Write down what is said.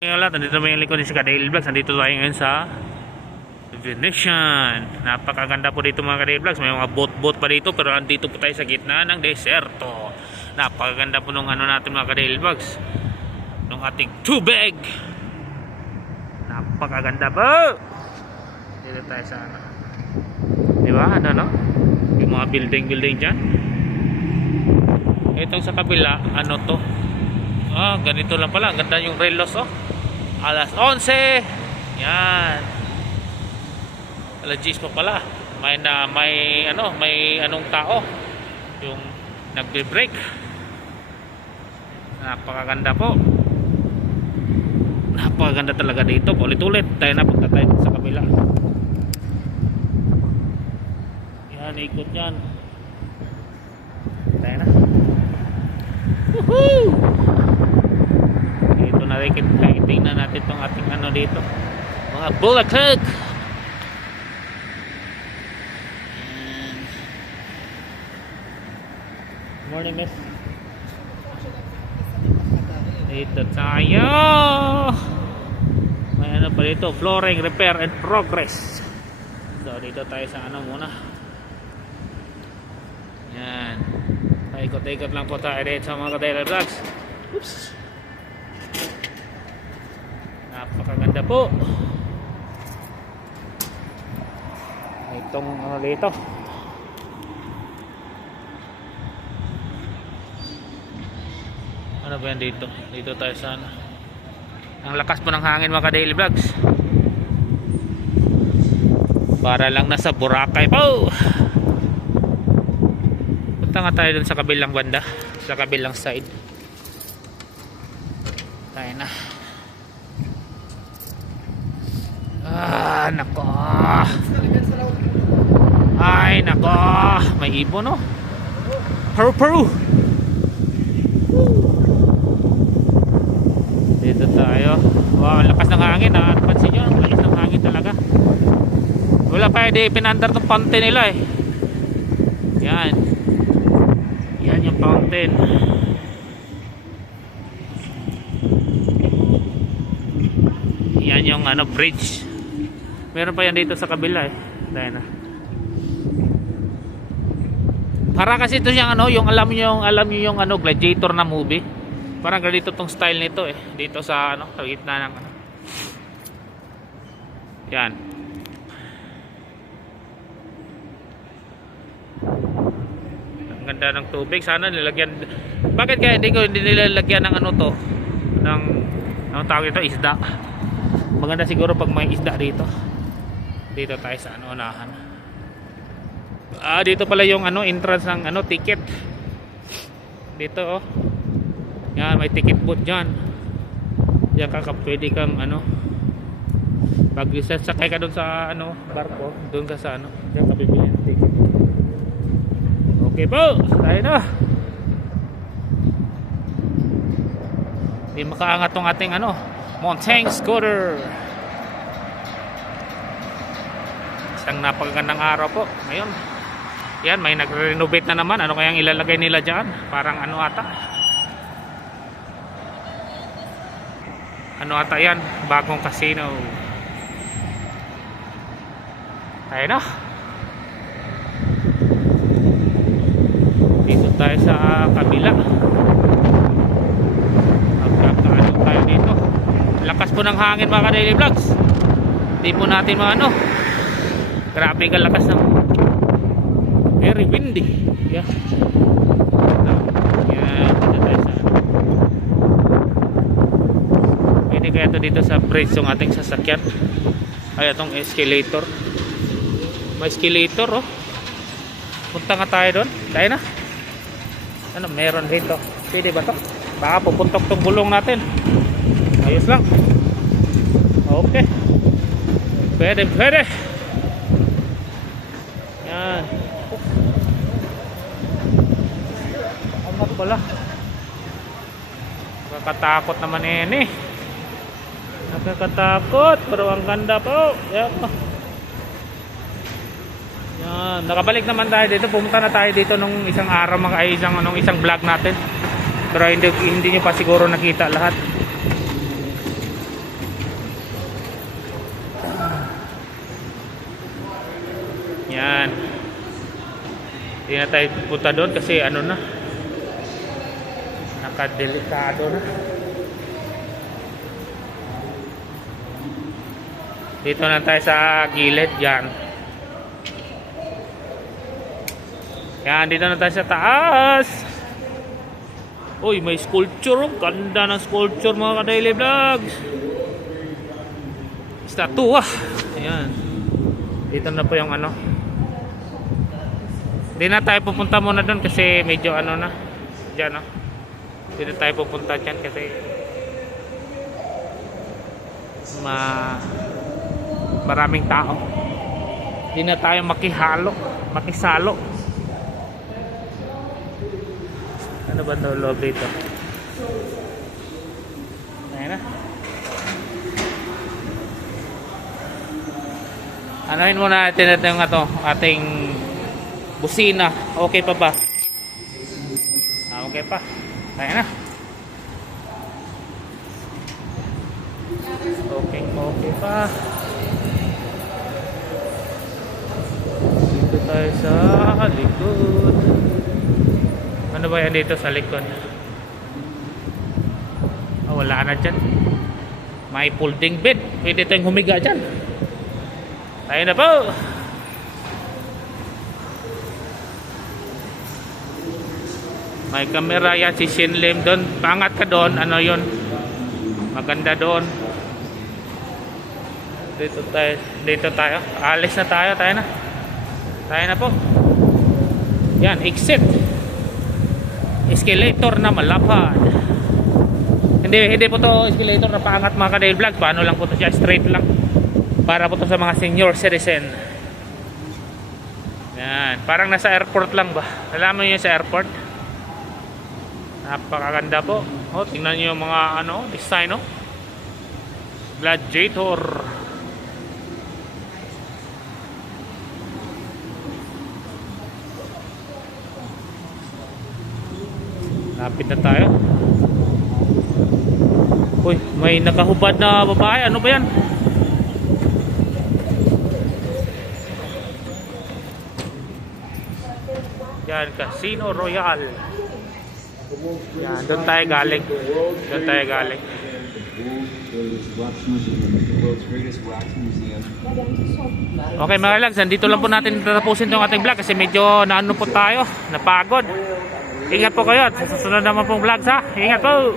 Ngayon lahat, nandito naman yung likod ni si Kadale Vlogs. Nandito tayo ngayon sa Venetian. Napakaganda po dito mga Kadale Vlogs. May mga boat-boat pa dito, pero andito po tayo sa gitna ng deserto. Napakaganda po nung ano natin mga Kadale Vlogs, nung ating tubig. Napakaganda po. Dito tayo sa ano, diba? Ano no? Yung mga building dyan. Itong sa kabila, ano to? Ganito lang pala. Ganda yung relos, oh. Alas 11. Yan. Alas 10 pa pala. May anong tao yung nagbe-break. Napakaganda po. Napakaganda talaga dito. Ulit-ulit tayo na, punta tayo sa kabila. Yan, ikot yan. Tayo na. Woohoo! Dito na rin, tingnan natin itong ating ano dito, mga bulakag. Morning, miss. Dito tayo. May ano pa dito, flooring repair and progress. So dito tayo sa ano muna. Yan, paikot-ikot lang po tayo dito sa mga Kadale Vlogs. Oops. Napakaganda po itong ano dito. Ano ba yan dito? Dito tayo sa ano. Ang lakas po ng hangin mga Kadale Vlogs. Para lang nasa Boracay po. Punta nga tayo dun sa kabilang banda, sa kabilang side. Tayo na. Nako. Ay, nako. May ibon, no? Peru. Dito tayo. Wow, lakas ng hangin, ha? Pansin nyo, lakas ng hangin talaga. Wala pa, hindi pinandar ng fountain nila, eh. Yan. Yan yung fountain. Yan yung ano, bridge. Meron pa yan dito sa kabila, eh. Dahil na. Para kasi ito yung ano, yung alam niyo yung ano, gladiator na movie. Parang ganito tong style nito, eh. Dito sa ano, sa gitna ng ano. Yan. Ang ganda ng tubig. Sana nilagyan. Bakit kaya hindi nilalagyan ng ano to? Ng ano tawag ito, isda. Maganda siguro pag may isda dito. Dito tayo sa ano, unahan. Dito pala yung ano, entrance ng ano, ticket. Dito, oh. Yan, may ticket booth dyan. Diyan ka pwede kang ano, pag sakay ka doon sa ano, barko, doon ka sa ano, diyan ka bibili ng ticket. Okay po, tayo na. Hindi makaangat tong ating ano, mountain scooter. Isang napakagandang araw po ngayon. Yan, may nagre-renovate na naman. Ano kayang ilalagay nila dyan? Parang ano ata, ano ata yan, bagong casino. Tayo na. Dito tayo sa kabila. Magkakaano tayo dito. Lakas po ng hangin mga Kadale Vlogs. Hindi po natin maano. Grabe ka lakas ng very windy. Yeah. Yan, dito tayo sa pwede kaya ito dito sa bridge yung ating sasakyan. Ay, itong escalator. May escalator, oh. Punta nga tayo doon. Tayo na. Ano, meron dito. Pwede ba ito? Baka pupuntok tong bulong natin. Ayos lang. Okay. Pwede. Yan. Amat pala. Nakakatakot naman yan, eh. Nakakatakot. Pero ang ganda po. Yan. Yan. Nakabalik naman tayo dito. Pumunta na tayo dito nung isang araw, isang vlog natin. Pero hindi nyo pa siguro nakita lahat. Yan. Hindi na tayo punta doon kasi ano na, nakadelikado na. Dito na tayo sa gilid. Yan. Yan, dito na tayo sa taas. Uy, may sculpture. Ganda ng sculpture mga ka-daily vlogs. Statue ah. Ayan. Dito na po yung ano. Hindi na tayo pupunta muna doon kasi medyo ano na. Diyan, no? Dito tayo pupunta dyan kasi maraming tao. Hindi na tayo makisalo. Ano ba ito loob dito? Ayan na. Anuhin muna natin yung ating busina. Okay pa ba? Okay pa. Ayan na. Okay pa. Dito tayo sa likod. Ano ba yan dito sa likod? Wala na dyan. May folding bed. Pwede tayong humiga dyan. Tayo na po. May camera yan si Shinlim doon. Pangat ka doon. Ano yun? Maganda doon. Dito tayo. Alis na tayo. Tayo na po. Yan. Exit. Escalator na malapad. Hindi po to escalator na paangat mga ka-daily vlog. Paano lang po to siya? Straight lang. Para po to sa mga senior citizen. Yan. Parang nasa airport lang ba? Alam mo yun sa airport? Napakaganda po. Oh, tingnan niyo yung mga design, no? Gladiator. Lapit na tayo. Uy, may nakahubad na babae. Ano ba yan? Yan, Casino Royale. Yan, doon tayo galing. Okay mga lags, dito lang po natin tatapusin itong ating vlog kasi medyo naano po tayo, napagod. Ingat po kayo at sa susunod naman pong vlogs ha. Ingat po.